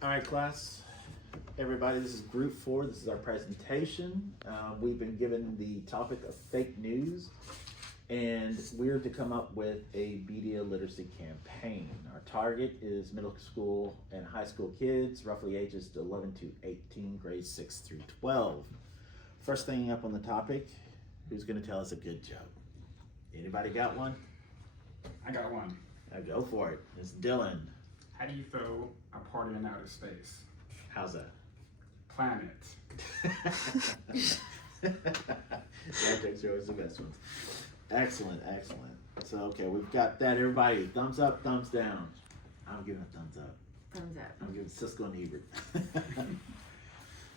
All right, class. Everybody, this is group 4. This is our presentation. We've been given the topic of fake news, and we're to come up with a media literacy campaign. Our target is middle school and high school kids, roughly ages 11 to 18, grades 6 through 12. First thing up on the topic, who's going to tell us a good joke? Anybody got one? I got one. Go for it. It's Dylan. How do you throw a party in outer space? How's that? Planet. That jokes are always the best ones. Excellent, excellent. So, okay, we've got that. Everybody, thumbs up, thumbs down. I'm giving a thumbs up. Thumbs up. I'm giving Cisco and Hebert.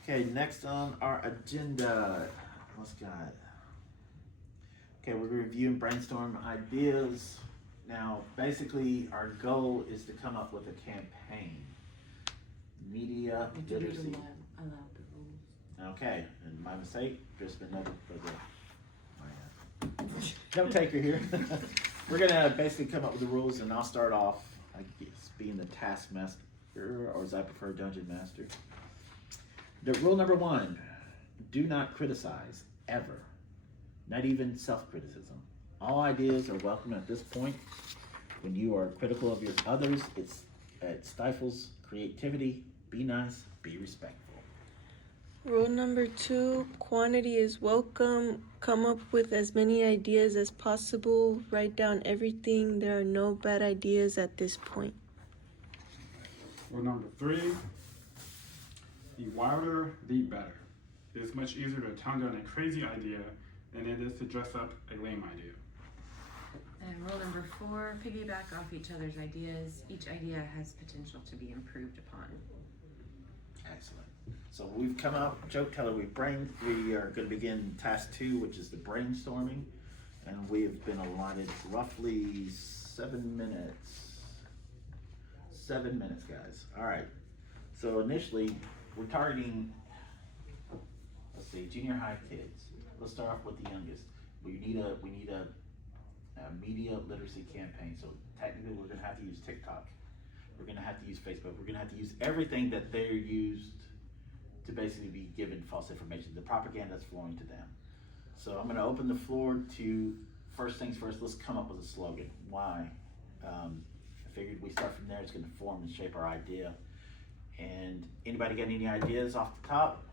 Okay, next on our agenda, what's got? Okay, we're reviewing brainstorm ideas. Now, basically, our goal is to come up with a campaign. Media literacy. Allow the rules. Okay, and my mistake, just been noted for the note taker here. We're gonna basically come up with the rules, and I'll start off, I guess, being the taskmaster, or as I prefer, dungeon master. The rule number 1: do not criticize ever, not even self-criticism. All ideas are welcome at this point. When you are critical of your others, it stifles creativity. Be nice, be respectful. Rule number 2, quantity is welcome. Come up with as many ideas as possible. Write down everything. There are no bad ideas at this point. Rule number 3, the wilder, the better. It is much easier to tone down a crazy idea than it is to dress up a lame idea. And rule number 4, piggyback off each other's ideas. Each idea has potential to be improved upon. Excellent. So we've come out, joke teller, we are going to begin task 2, which is the brainstorming, and we have been allotted roughly 7 minutes. 7 minutes, guys. All right. So initially, we're targeting, let's see, junior high kids. Let's start off with the youngest. We need a media literacy campaign. So technically, we're going to have to use TikTok. We're going to have to use Facebook. We're going to have to use everything that they're used to basically be given false information. The propaganda is flowing to them. So I'm going to open the floor to, first things first, let's come up with a slogan. Why? I figured we start from there. It's going to form and shape our idea. And anybody got any ideas off the top?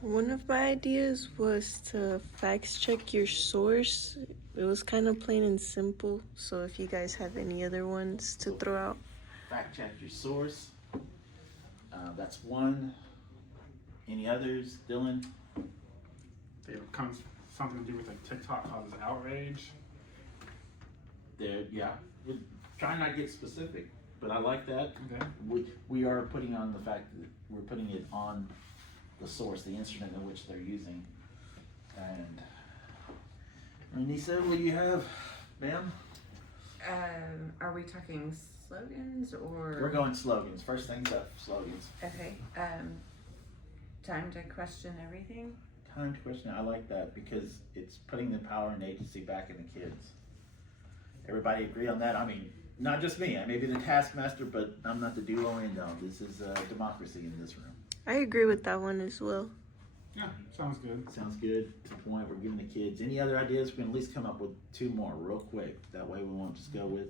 One of my ideas was to fact check your source. It was kind of plain and simple. So if you guys have any other ones to throw out. Fact check your source. That's one. Any others? Dylan? It comes something to do with like TikTok causes outrage. There, yeah. Try not to get specific, but I like that. Okay. We are putting on the fact that we're putting it on the source, the instrument in which they're using. And Anissa, what do you have, ma'am? Are we talking slogans or? We're going slogans. First things up, slogans. Okay. Time to question everything. Time to question. I like that because it's putting the power and agency back in the kids. Everybody agree on that? I mean, not just me. I may be the taskmaster, but I'm not the do-all end-all. This is democracy in this room. I agree with that one as well. Yeah, sounds good. Sounds good. To the point we're giving the kids. Any other ideas? We can at least come up with 2 more real quick. That way we won't just go with.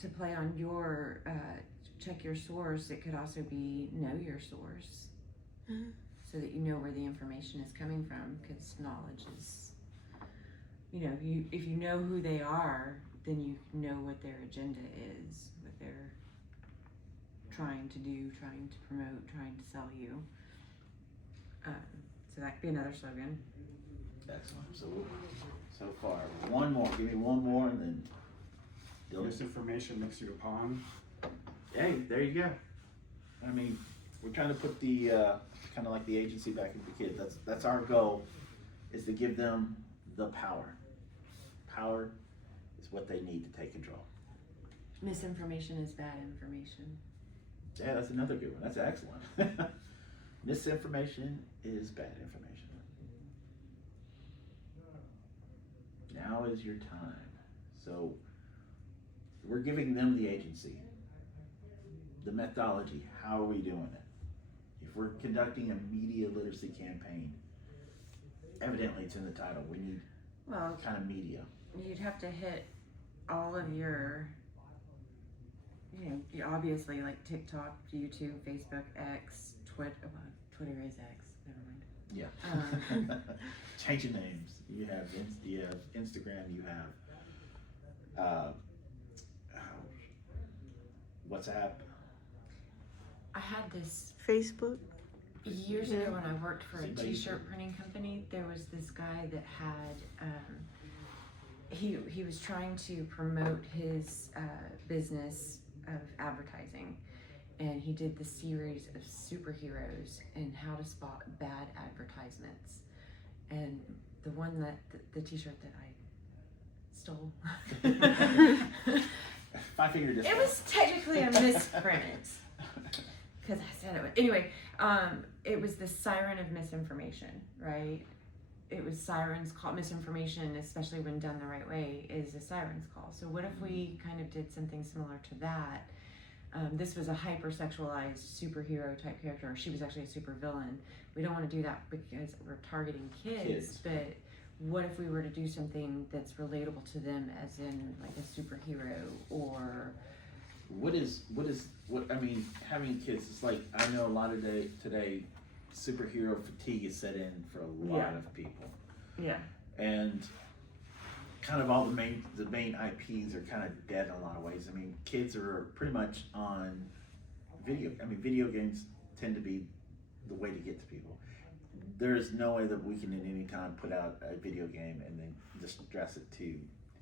To play on your check your source, it could also be know your source, so that you know where the information is coming from. Because knowledge is, if you know who they are, then you know what their agenda is, what they're trying to do, trying to promote, trying to sell you. So that could be another slogan. Excellent. So far, one more. Give me one more, and then. Misinformation makes you a pawn. Hey, there you go. I mean, we're trying to put the kind of like the agency back into the kids. That's our goal, is to give them the power. Power is what they need to take control. Misinformation is bad information. Yeah, that's another good one. That's excellent. Misinformation is bad information. Now is your time. So we're giving them the agency, the methodology. How are we doing it? If we're conducting a media literacy campaign, evidently it's in the title. We need Well, kind of media. you'd have to hit all of your, you obviously like TikTok, YouTube, Facebook, X, Twitter. Well, Twitter is X. Never mind. Yeah. Changing names. You have Instagram. You have WhatsApp. I had this Facebook. years ago when I worked for a Somebody- t-shirt printing company. There was this guy that had he was trying to promote his business of advertising, and he did the series of superheroes and how to spot bad advertisements. And the one that the t-shirt that I stole 5 finger discount. it was technically a misprint because I said it was. Anyway, it was the siren of misinformation, right? It was sirens call. Misinformation, especially when done the right way, is a siren's call. So what if we kind of did something similar to that? This was a hypersexualized superhero type character. She was actually a supervillain. We don't want to do that because we're targeting kids. But what if we were to do something that's relatable to them, as in like a superhero or What I mean, having kids, it's like, I know a lot of today superhero fatigue is set in for a lot Yeah. of people. yeah. And kind of all the main IPs are kind of dead in a lot of ways. I mean, kids are pretty much on video games tend to be the way to get to people. There is no way that we can at any time put out a video game and then just address it to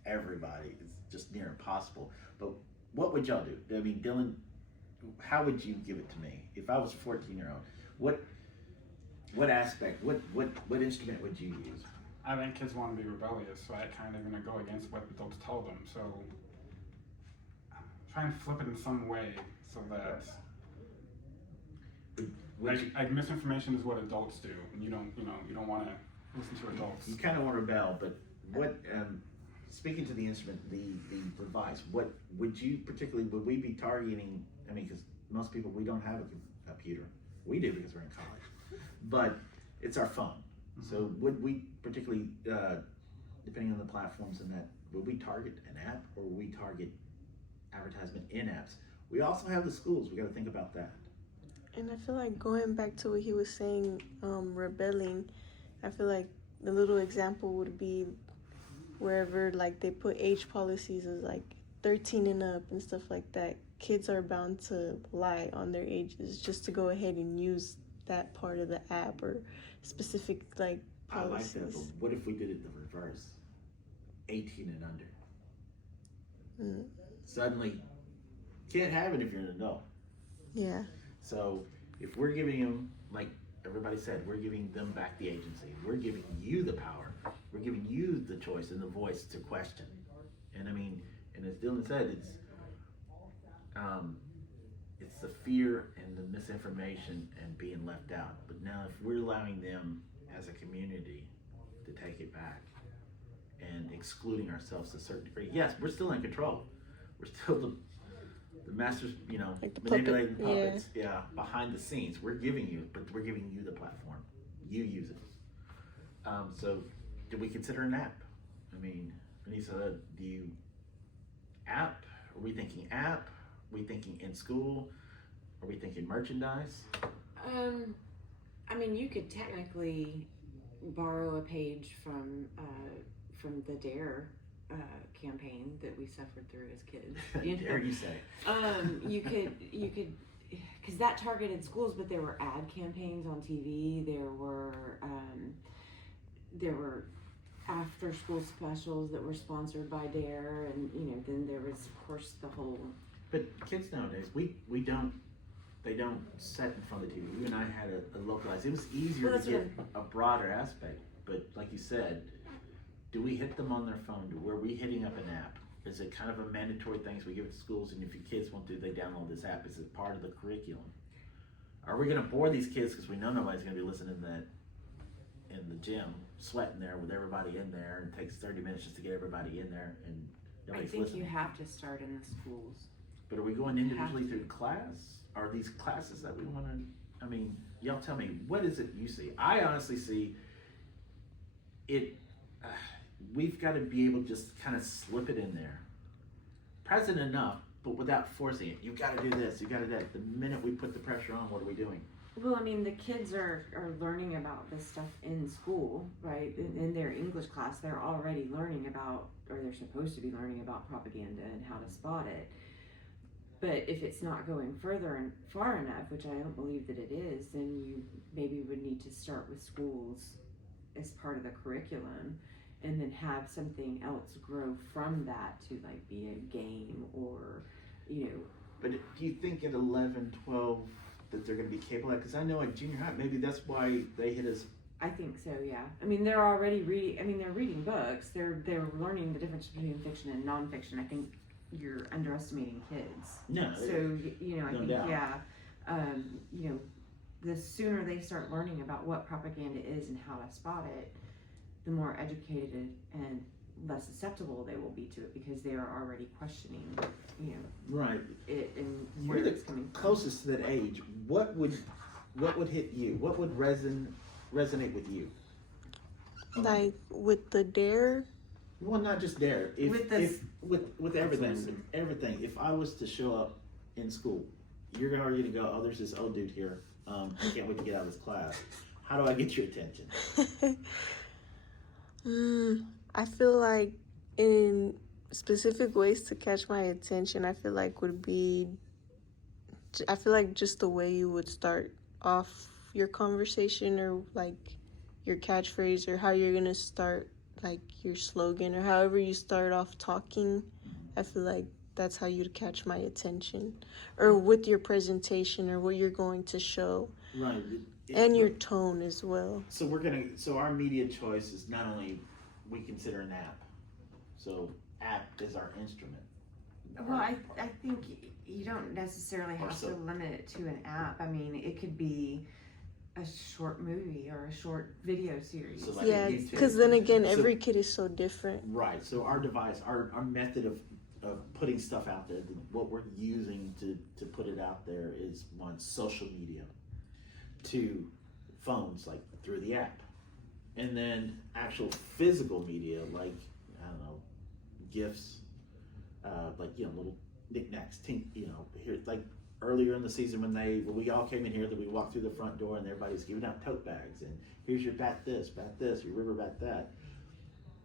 everybody. It's just near impossible. But what would y'all do? I mean, Dylan, how would you give it to me? If I was a 14-year-old, what aspect, what instrument would you use? I think kids want to be rebellious, so I kind of gonna go against what adults tell them. So try and flip it in some way so that like misinformation is what adults do, and you don't want to listen to adults. You kind of want to rebel, but what? Speaking to the instrument, the device, what would you particularly? Would we be targeting? I mean, because most people, we don't have a computer. We do because we're in college, but it's our phone. So would we particularly, depending on the platforms and that, would we target an app or would we target advertisement in apps? We also have the schools. We got to think about that. And I feel like going back to what he was saying, rebelling, I feel like the little example would be wherever like they put age policies as like 13 and up and stuff like that. Kids are bound to lie on their ages just to go ahead and use that part of the app or specific like policies. I like that, but what if we did it the reverse? 18 and under. Suddenly, can't have it if you're an adult. Yeah. So if we're giving them, like everybody said, we're giving them back the agency. We're giving you the power. We're giving you the choice and the voice to question. And I mean, and as Dylan said, it's the fear and the misinformation and being left out. But now if we're allowing them as a community to take it back and excluding ourselves to a certain degree, yes, we're still in control. We're still the masters, Like the manipulating puppet, puppets, behind the scenes. We're giving you the platform. You use it. So, do we consider an app? I mean, Anissa, do you app? Are we thinking app? Are we thinking in school? Are we thinking merchandise? I mean, you could technically borrow a page from the DARE campaign that we suffered through as kids. Dare you say? You could, because that targeted schools, but there were ad campaigns on TV. There were after school specials that were sponsored by DARE, and then there was of course the whole. But kids nowadays, they don't sit in front of the TV. You and I had a localized. It was easier Well, to get a broader aspect. But like you said, do we hit them on their phone? Were we hitting up an app? Is it kind of a mandatory thing we give it to schools, and if your kids want to, they download this app? Is it part of the curriculum? Are we going to bore these kids because we know nobody's going to be listening to that in the gym, sweating there with everybody in there, and it takes 30 minutes just to get everybody in there, and I nobody's think listening. you have to start in the schools. But are we going individually have to. through class? Are these classes that we want to? I mean, y'all tell me, what is it you see? I honestly see it. We've got to be able to just kind of slip it in there, present enough, but without forcing it. You got to do this. You got to do that. The minute we put the pressure on, what are we doing? Well, I mean, the kids are learning about this stuff in school, right? In their English class, they're already learning about, or they're supposed to be learning about propaganda and how to spot it. But if it's not going further and far enough, which I don't believe that it is, then you maybe would need to start with schools as part of the curriculum, and then have something else grow from that to like be a game or, you know. But do you think at 11, 12 that they're going to be capable of? Because I know at junior high, maybe that's why they hit us. I think so, yeah. I mean, they're already reading. I mean, they're reading books. They're learning the difference between fiction and nonfiction. I think you're underestimating kids. No. So you know, I No think doubt. yeah. You know, the sooner they start learning about what propaganda is and how to spot it, the more educated and less susceptible they will be to it, because they are already questioning, you know, Right. it and You're where the it's coming from. closest to that age. What would hit you? What would resonate with you? Like with the dare. Well, not just there. If, With this- with everything, with everything. If I was to show up in school, you're already gonna go, oh, there's this old dude here. I can't wait to get out of this class. How do I get your attention? I feel like in specific ways to catch my attention, I feel like just the way you would start off your conversation, or like your catchphrase, or how you're gonna start like your slogan, or however you start off talking. I feel like that's how you'd catch my attention, or with your presentation, or what you're going to show, Right. and your tone as well. So our media choice is not only we consider an app. So app is our instrument. Well, I think you don't necessarily have so- to limit it to an app. I mean, it could be a short movie or a short video series. So like Yeah, YouTube. because then again, So- every kid is so different. Right. So our device, our method of putting stuff out there, what we're using to put it out there is, one, social media, two, phones, like through the app, and then actual physical media, like, I don't know, gifts, like, you know, little knickknacks, here, like earlier in the season when we all came in here, that we walked through the front door and everybody's giving out tote bags, and here's your bat this, your river bat that.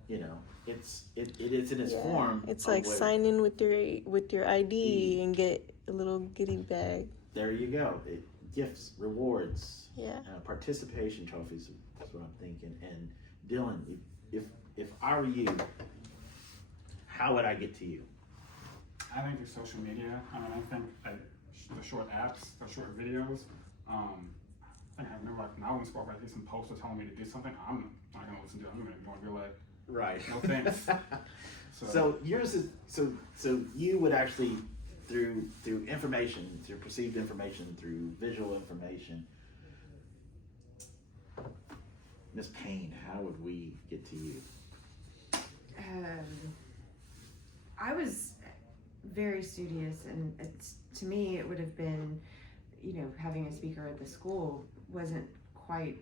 You know, it is in its form. It's of like what- sign in with your ID and get a little goodie bag. There you go. Gifts, rewards, Yeah. participation trophies. That's what I'm thinking. And Dylan, if I were you, how would I get to you? I think through social media. I mean, I think like the short apps, the short videos. I think I remember like when I was in school, if I see some poster telling me to do something, I'm not gonna listen to it. I'm gonna ignore it. Be like, Right. no thanks. So yours is so you would actually through information, through perceived information, through visual information. Miss Payne, how would we get to you? I was very studious, and to me, it would have been, you know, having a speaker at the school wasn't quite,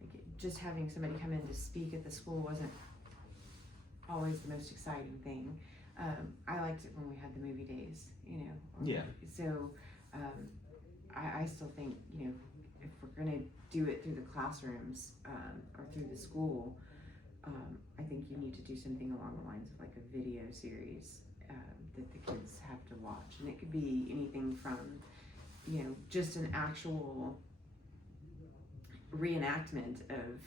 like, just having somebody come in to speak at the school wasn't always the most exciting thing. I liked it when we had the movie days, you know. Yeah. So I still think, you know, if we're going to do it through the classrooms or through the school, I think you need to do something along the lines of like a video series that the kids have to watch. And it could be anything from, you know, just an actual reenactment of,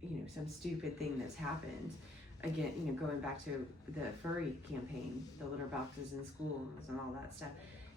you know, some stupid thing that's happened. Again, you know, going back to the furry campaign, the litter boxes in schools and all that stuff.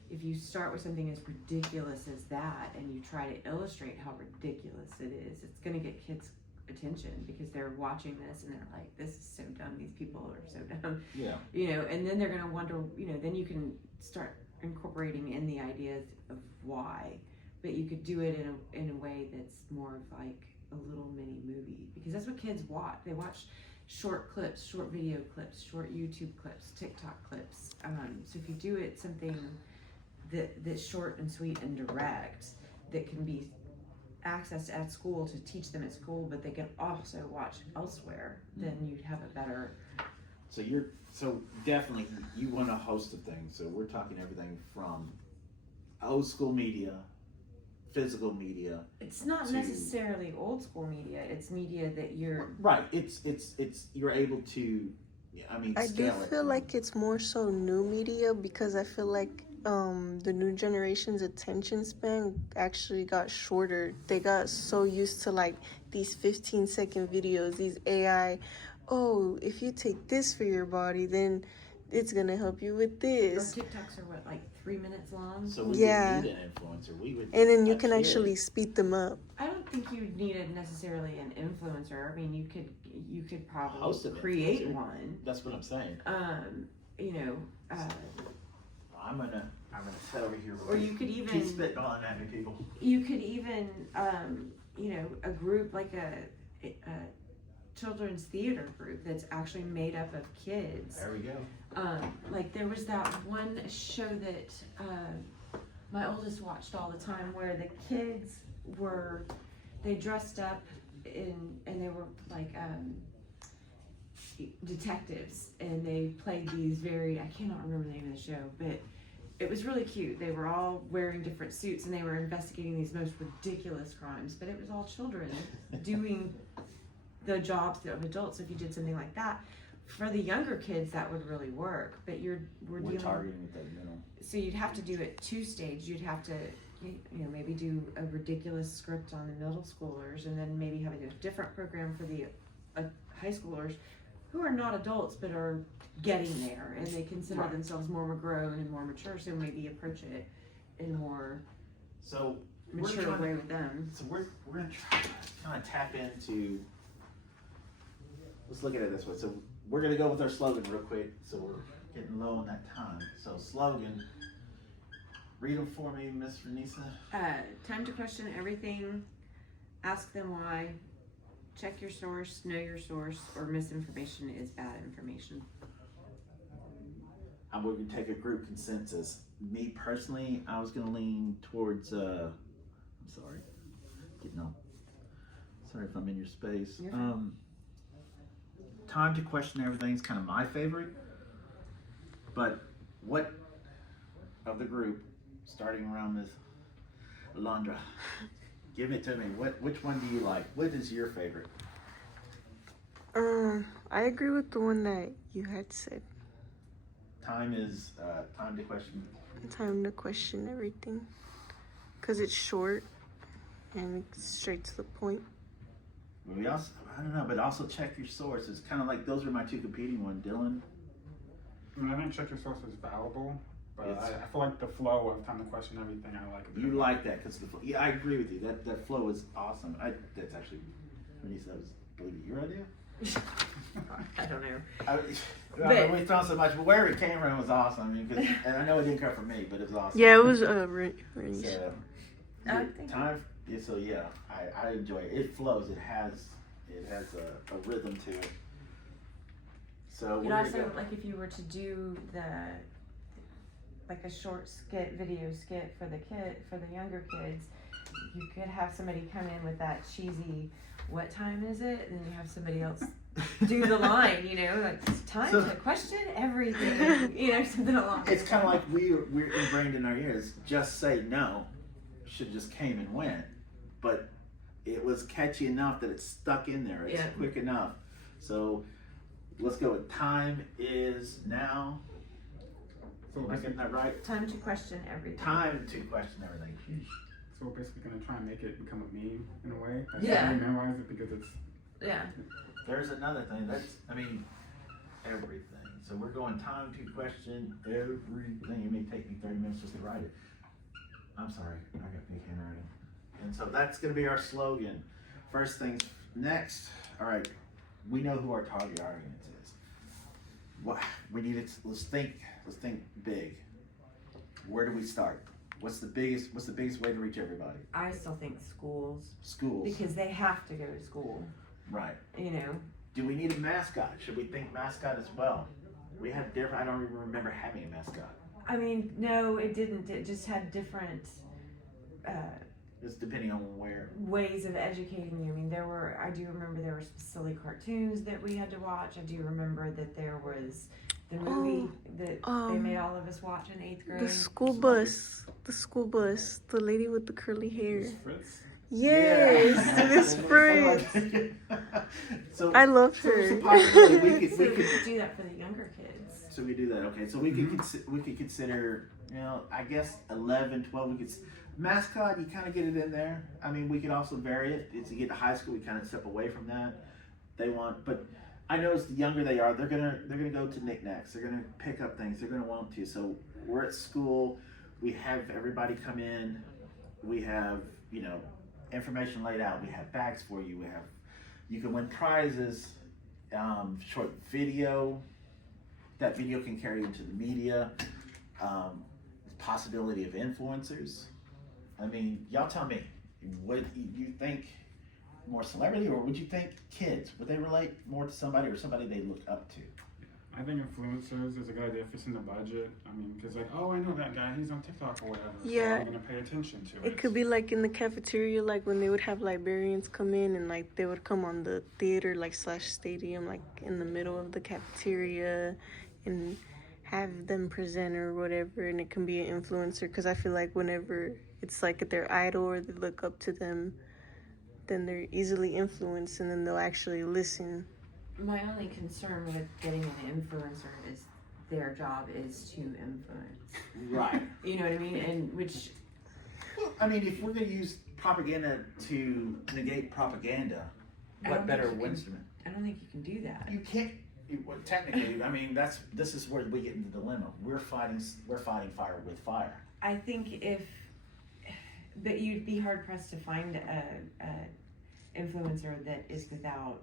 If you start with something as ridiculous as that and you try to illustrate how ridiculous it is, it's going to get kids' attention because they're watching this and they're like, this is so dumb. These people are so dumb. Yeah. You know, and then they're going to wonder, you know, then you can start incorporating in the ideas of why. But you could do it in a way that's more of like a little mini movie, because because that's what kids watch. They watch short clips, short video clips, short YouTube clips, TikTok clips. So if you do it something that's short and sweet and direct, that can be accessed at school to teach them at school, but they can also watch elsewhere, then you'd have a better. So definitely you want a host of things. So we're talking everything from old school media, physical media. It's not necessarily old school media. It's media that you're Right. It's you're able to. I do scale it. feel like it's more so new media because I feel like the new generation's attention span actually got shorter. They got so used to like these 15-second videos, these AI, oh, if you take this for your body, then it's gonna help you with Or this. TikToks are what, like 3 minutes long? So we Yeah. would need an influencer. We would. And then you a can kid. actually speed them up. I don't think you needed necessarily an influencer. I mean, you could Host probably an create influencer. one. That's what I'm saying. You know, I'm gonna sit over here. or you could even keep spitballing at me, people. you could even you know, a group like a children's theater group that's actually made up of kids. There we go. Like there was that one show that my oldest watched all the time where the kids they dressed up and they were like detectives, and they played these I cannot remember the name of the show, but it was really cute. They were all wearing different suits and they were investigating these most ridiculous crimes, but it was all children doing the jobs of adults. If you did something like that for the younger kids, that would really work, but we're dealing, targeting with that middle. so you'd have to do it 2-stage. You'd have to, you know, maybe do a ridiculous script on the middle schoolers, and then maybe have a different program for the high schoolers who are not adults but are getting there, and they consider Right. themselves more grown and more mature, so maybe approach it in a more So mature way with them. So we're gonna try to kind of tap into. Let's look at it this way. So we're gonna go with our slogan real quick. So we're getting low on that time. So slogan. Read them for me, Miss Renisa. Time to question everything, ask them why, check your source, know your source, or misinformation is bad information. We're gonna take a group consensus. Me personally, I was gonna lean towards. I'm sorry, getting on. Sorry if I'm in your space. You're fine. Time to question everything is kind of my favorite. But what of the group, starting around Miss Alondra, give it to me. Which one do you like? What is your favorite? I agree with the one that you had said. Time is time to question. Time to question everything. Because it's short and it's straight to the point. We also, I don't know, but also check your sources. Kind of like those are my two competing ones. Dylan. I mean, I think check your source is valuable, but It's- I feel like the flow of time to question everything I like. You like that because yeah, I agree with you. That flow is awesome. That's actually when he says, believe it, your idea. I don't know. I we thrown so much, but where it came from was awesome. I mean, and I know it didn't come from me, but it was awesome. Yeah, it was Rennie. So, Thank you. time. Yeah, so yeah, I enjoy it. It flows. It has a rhythm to it. So You'd we're gonna also, go. like if you were to do like a short video skit for the younger kids, you could have somebody come in with that cheesy, what time is it? And then you have somebody else do the line, you know, like it's time So- to question everything, you know, something along It's those kind of lines. like we're ingrained in our ears. Just say no. Should just came and went, but it was catchy enough that it's stuck in there. It's Yeah. quick enough. So let's go with time is now. So Am I getting that right? Time to question everything. Time to question everything. So we're basically gonna try and make it become a meme in a way. Yeah. Memorize it because it's. Yeah. There's another thing. Everything. So we're going time to question everything. It may take me 30 minutes just to write it. I'm sorry, I got big handwriting. And so that's gonna be our slogan. First things next. All right, we know who our target audience is. What we need it. Let's think big. Where do we start? What's the biggest way to reach everybody? I still think schools, Schools. because they have to go to school. Right. you know. Do we need a mascot? Should we think mascot as well? We had different, I don't even remember having a mascot. I mean, no, it didn't. It just had different It's depending on where. ways of educating you. I mean, I do remember there were some silly cartoons that we had to watch. I do remember that there was the movie that they made all of us watch in 8th grade. The school bus. The lady with the curly hair. Miss Fritz. Yes, Miss Fritz. So I love so her. possibly we So could we could do that for the younger kids. so we do that. Okay, so we could consider, you know, I guess 11, 12. We could mascot. You kind of get it in there. I mean, we could also vary it. As you get to high school, we kind of step away from that. They want, but I notice the younger they are, they're gonna go to knickknacks. They're gonna pick up things. They're gonna want to. So we're at school. We have everybody come in. We have, you know, information laid out. We have bags for you. You can win prizes. Short video. That video can carry into the media. Possibility of influencers. I mean, y'all tell me. Would you think more celebrity, or would you think kids? Would they relate more to somebody or somebody they look up to? I think influencers is a good idea if it's in the budget. I mean, because like, oh, I know that guy. He's on TikTok or whatever. Yeah. So I'm gonna pay attention to it. It could be like in the cafeteria, like when they would have librarians come in and like they would come on the theater like / stadium, like in the middle of the cafeteria, and have them present or whatever. And it can be an influencer, because I feel like whenever it's like their idol or they look up to them, then they're easily influenced and then they'll actually listen. My only concern with getting an influencer is their job is to influence. Right. You know what I mean? And which, Well, I mean, if we're going to use propaganda to negate propaganda, I what don't better think you can- instrument? I don't think you can do that. You can't. Well, technically, I mean, this is where we get into the dilemma. We're fighting fire with fire. I think but you'd be hard pressed to find a influencer that is without.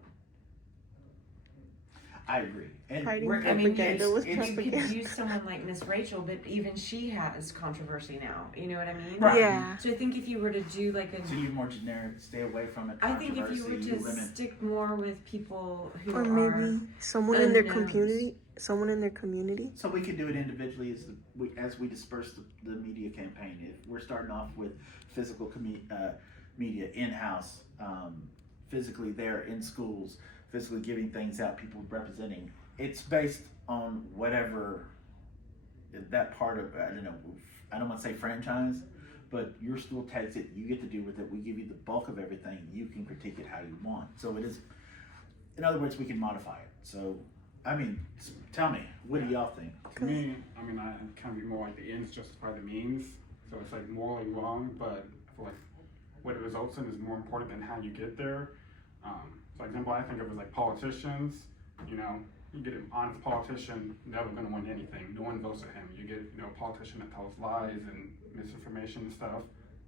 I agree. And Fighting we're- I mean, propaganda with it's- You could propaganda. use someone like Miss Rachel, but even she has controversy now. You know what I mean? Right. Yeah. So I think if you were to do like a, So you more generic, stay away from it. I think if you were controversy, to limit. stick more with people who Or are. maybe someone in their unknowns. community. Someone in their community. So we can do it individually as we disperse the media campaign. If we're starting off with physical media in-house, physically there in schools, physically giving things out, people representing. It's based on whatever that part of, I don't want to say franchise, but your school takes it, you get to do with it, we give you the bulk of everything, you can critique it how you want. So it is, in other words, we can modify it. So, I mean, tell me, what do y'all think? To me, I mean, I kind of be more like the ends justify the means. So it's like morally wrong, but I feel like what it results in is more important than how you get there. For example, I think of it as like politicians. You know, you get an honest politician, never going to win anything. No one votes for him. You get, you know, a politician that tells lies and misinformation and stuff.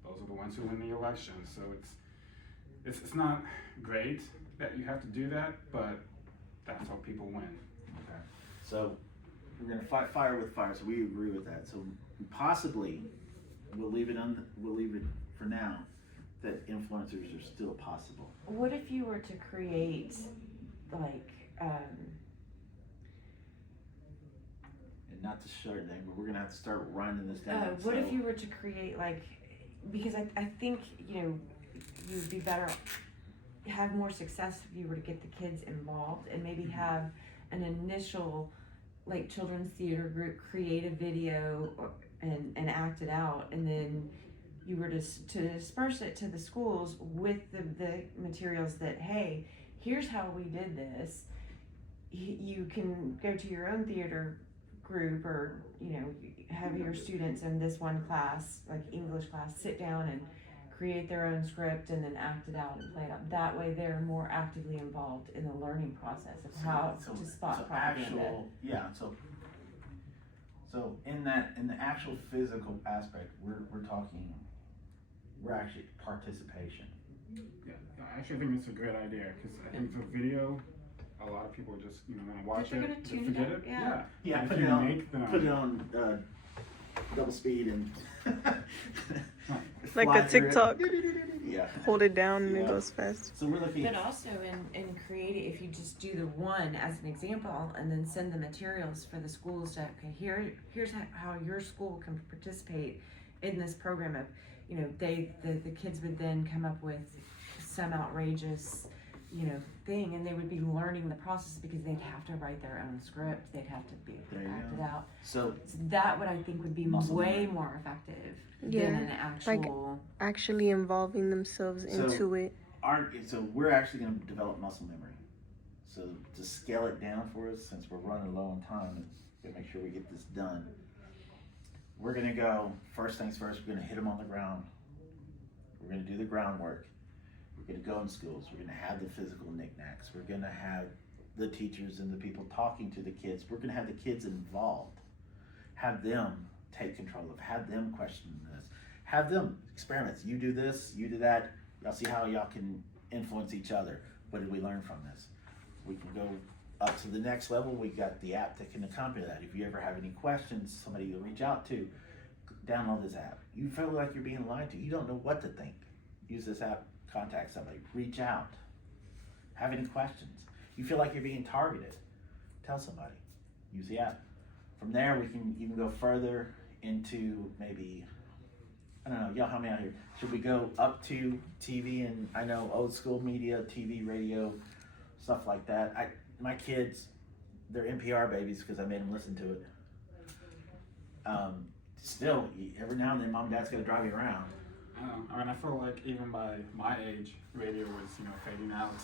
Those are the ones who win the election. So it's not great that you have to do that, but that's how people win. Okay. So we're gonna fight fire with fire. So we agree with that. So possibly we'll leave it for now that influencers are still possible. What if you were to create like And not to short anything, but we're gonna have to start winding this down. what so. if you were to create like, because I think, you know, you'd be better, have more success if you were to get the kids involved and maybe have an initial like children's theater group create a video and act it out, and then you were to disperse it to the schools with the materials that, hey, here's how we did this. You can go to your own theater group, or, you know, have your students in this one class, like English class, sit down and create their own script and then act it out and play it out. That way they're more actively involved in the learning process of how to spot propaganda. So in the actual physical aspect, we're actually participation. Yeah, I actually think it's a great idea because I think for video, a lot of people just, you know, want to watch They're it, gonna just tune it forget out, it. yeah. Yeah, And put if it you on. make them, Put it on double speed and Like fly a through it. TikTok. Yeah. Hold it down and Yeah. it goes fast. So we're looking. But also in creating, if you just do the one as an example and then send the materials for the schools to, okay, here's how your school can participate in this program of, you know, the kids would then come up with some outrageous, you know, thing, and they would be learning the process because they'd have to write their own script, they'd have to be able There to you act go. it out. So So that would, I think, would be Muscle way memory. more effective Yeah, than an actual. Actually involving themselves into it. so we're actually going to develop muscle memory. So to scale it down for us, since we're running low on time, and to make sure we get this done, we're going to go first things first. We're going to hit them on the ground. We're going to do the groundwork. We're going to go in schools. We're going to have the physical knickknacks. We're going to have the teachers and the people talking to the kids. We're going to have the kids involved. Have them take control of. Have them question this. Have them experiments. You do this. You do that. Y'all see how y'all can influence each other. What did we learn from this? We can go up to the next level. We got the app that can accompany that. If you ever have any questions, somebody to reach out to, download this app. You feel like you're being lied to. You don't know what to think. Use this app. Contact somebody. Reach out. Have any questions. You feel like you're being targeted. Tell somebody. Use the app. From there, we can even go further into maybe, I don't know, y'all help me out here. Should we go up to TV and, I know, old school media, TV, radio, stuff like that. My kids, they're NPR babies because I made them listen to it. Still, every now and then, mom and dad's gonna drive you around. I mean, I feel like even by my age, radio was, you know, fading out.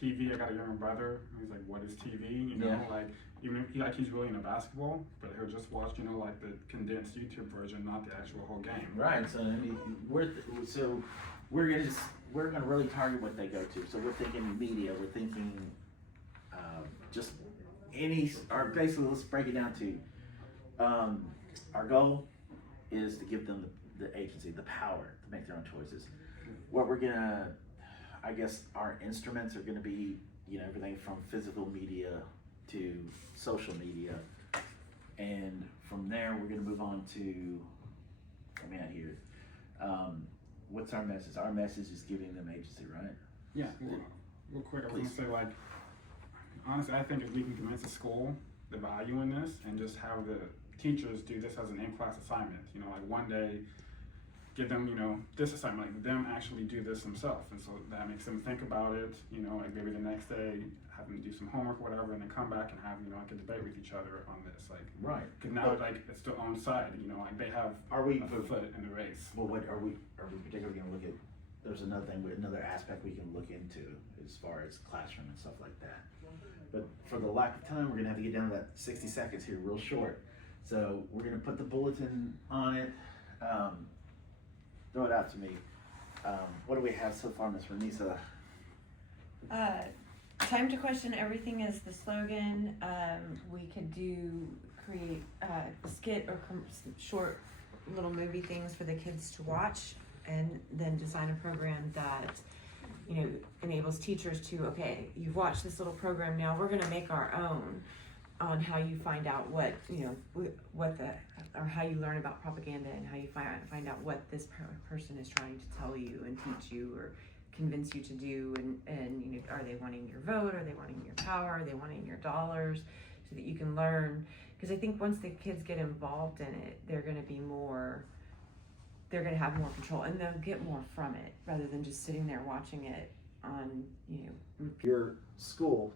TV, I got a younger brother. He's like, what is TV? You know, Yeah. like, even if he's really into basketball, but he'll just watch, you know, like the condensed YouTube version, not the actual whole game. Right. So I mean, we're gonna really target what they go to. So we're thinking media. We're thinking just basically let's break it down to our goal is to give them the agency, the power to make their own choices. What we're gonna, I guess, our instruments are gonna be, you know, everything from physical media to social media, and from there we're gonna move on to, let me out here. What's our message? Our message is giving them agency, right? Yeah, real quick, I was gonna say, like, honestly, I think if we can convince the school the value in this and just have the teachers do this as an in-class assignment, you know, like one day, give them, you know, this assignment, like them actually do this themselves, and so that makes them think about it, you know, like maybe the next day, have them do some homework or whatever, and then come back and have, you know, like a debate with each other on this, like, Right. because now, like, it's their own side, you know, like they have Are we? a foot in the race. Well, what are we particularly going to look at? There's another thing, another aspect we can look into as far as classroom and stuff like that. But for the lack of time, we're going to have to get down to that 60 seconds here, real short. So we're going to put the bulletin on it. Throw it out to me. What do we have so far, Ms. Renisa? Time to question everything is the slogan. We could create a skit or short little movie things for the kids to watch, and then design a program that, you know, enables teachers to, okay, you've watched this little program, now we're going to make our own on how you find out what, you know, or how you learn about propaganda, and how you find out what this person is trying to tell you and teach you or convince you to do, and you know, are they wanting your vote, are they wanting your power, are they wanting your dollars, so that you can learn. Because I think once the kids get involved in it, they're going to have more control, and they'll get more from it rather than just sitting there watching it on, you know, Your school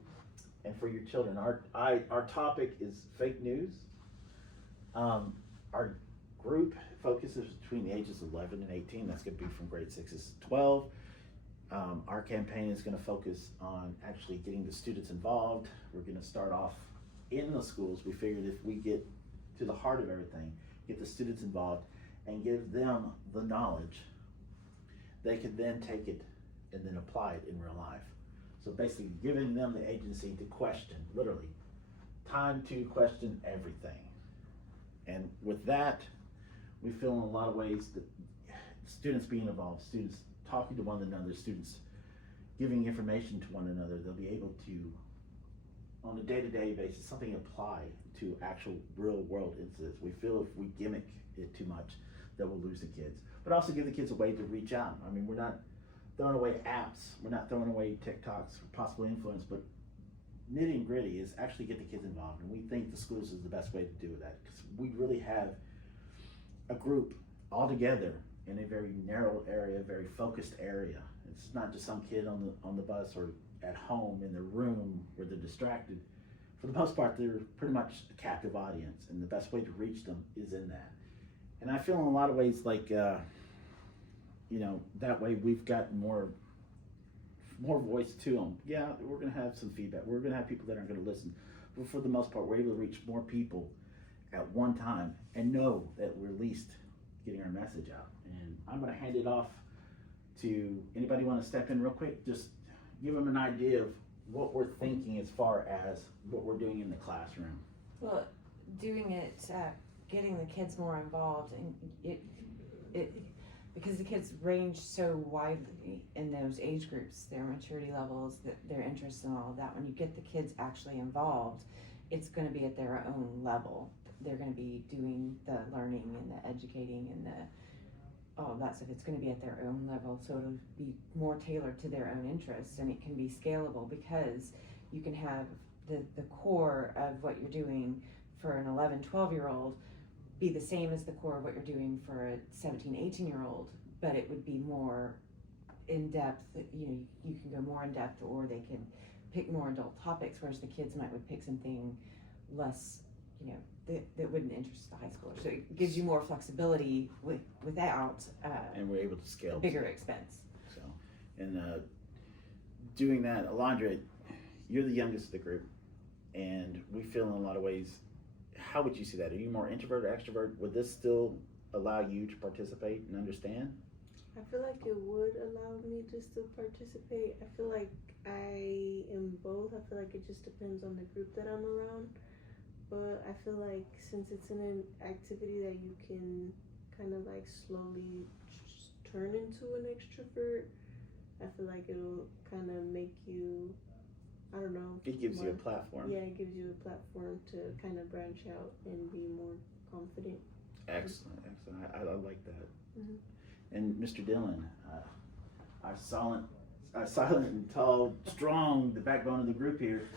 and for your children. Our topic is fake news. Our group focuses between the ages of 11 and 18. That's going to be from grade 6s to 12. Our campaign is going to focus on actually getting the students involved. We're going to start off in the schools. We figured if we get to the heart of everything, get the students involved, and give them the knowledge, they could then take it and then apply it in real life. So basically giving them the agency to question, literally, time to question everything. And with that, we feel in a lot of ways that students being involved, students talking to one another, students giving information to one another, they'll be able to, on a day-to-day basis, something apply to actual real world incidents. We feel if we gimmick it too much, that we'll lose the kids. but also give the kids a way to reach out. I mean, we're not throwing away apps, we're not throwing away TikToks for possible influence, but nitty and gritty is actually get the kids involved, and we think the schools is the best way to do that, because we really have a group all together in a very narrow area, very focused area. It's not just some kid on the bus or at home in their room where they're distracted. For the most part, they're pretty much a captive audience, and the best way to reach them is in that. And I feel in a lot of ways like, that way we've got more voice to them. Yeah, we're gonna have some feedback. We're gonna have people that aren't gonna listen, but for the most part, we're able to reach more people at one time and know that we're at least getting our message out. And I'm gonna hand it off to anybody want to step in real quick. Just give them an idea of what we're thinking as far as what we're doing in the classroom. Well, doing it, getting the kids more involved, and it because the kids range so widely in those age groups, their maturity levels, their interests, and all of that. When you get the kids actually involved, it's going to be at their own level. They're going to be doing the learning and the educating and all of that stuff. It's going to be at their own level, so it'll be more tailored to their own interests, and it can be scalable because you can have the core of what you're doing for an 11, 12-year-old be the same as the core of what you're doing for a 17, 18-year-old, but it would be more in-depth. You can go more in-depth, or they can pick more adult topics, whereas the kids would pick something less, that wouldn't interest the high schooler. So it gives you more flexibility without And we're able to scale bigger expense. So, and doing that, Alondra, you're the youngest of the group, and we feel in a lot of ways. How would you see that? Are you more introvert or extrovert? Would this still allow you to participate and understand? I feel like it would allow me to still participate. I feel like I am both. I feel like it just depends on the group that I'm around. But I feel like since it's an activity that you can kind of like slowly turn into an extrovert, I feel like it'll kind of make you, I don't know. It gives you a platform. Yeah, it gives you a platform to kind of branch out and be more confident. Excellent. I like that. Mhm. And Mr. Dillon, our silent and tall, strong, the backbone of the group here.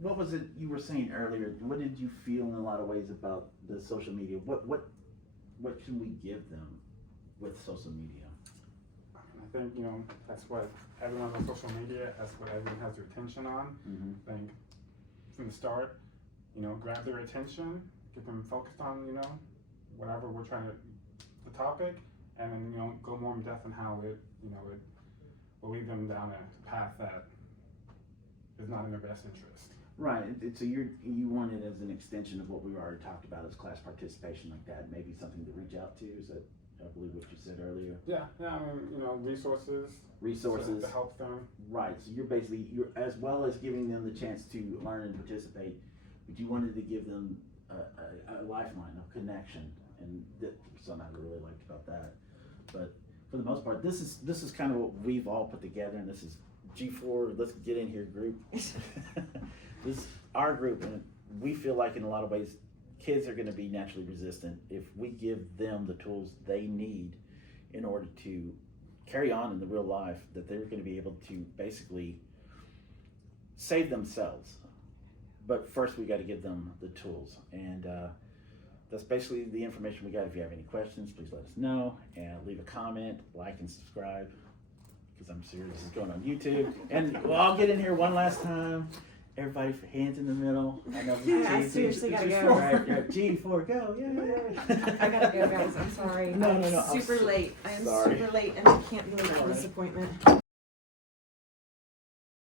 What was it you were saying earlier? What did you feel in a lot of ways about the social media? What can we give them with social media? I think, that's what everyone's on social media, that's what everyone has their attention on. Mm-hmm. I think from the start, grab their attention, get them focused on, whatever we're trying to, the topic, and then, go more in depth on how it will lead them down a path that is not in their best interest. Right. So you want it as an extension of what we already talked about as class participation, like that, maybe something to reach out to. Is that, I believe, what you said earlier? Yeah. I mean, resources to help them. Right. So you're as well as giving them the chance to learn and participate, but you wanted to give them a lifeline, a connection, and that's something I really liked about that. But for the most part, this is kind of what we've all put together, and this is G4. Let's get in here, group. This is our group, and we feel like in a lot of ways, kids are going to be naturally resistant if we give them the tools they need in order to carry on in the real life, that they're going to be able to basically save themselves. But first we got to give them the tools, and that's basically the information we got. If you have any questions, please let us know, and leave a comment, like and subscribe, because I'm serious, this is going on YouTube. And we'll all get in here one last time. Everybody for hands in the middle. I know I seriously gotta go. Right, G4, go, yeah. I gotta go, guys. I'm sorry. No, I'm I'm super late. I am sorry. super late, and I can't be late for this appointment.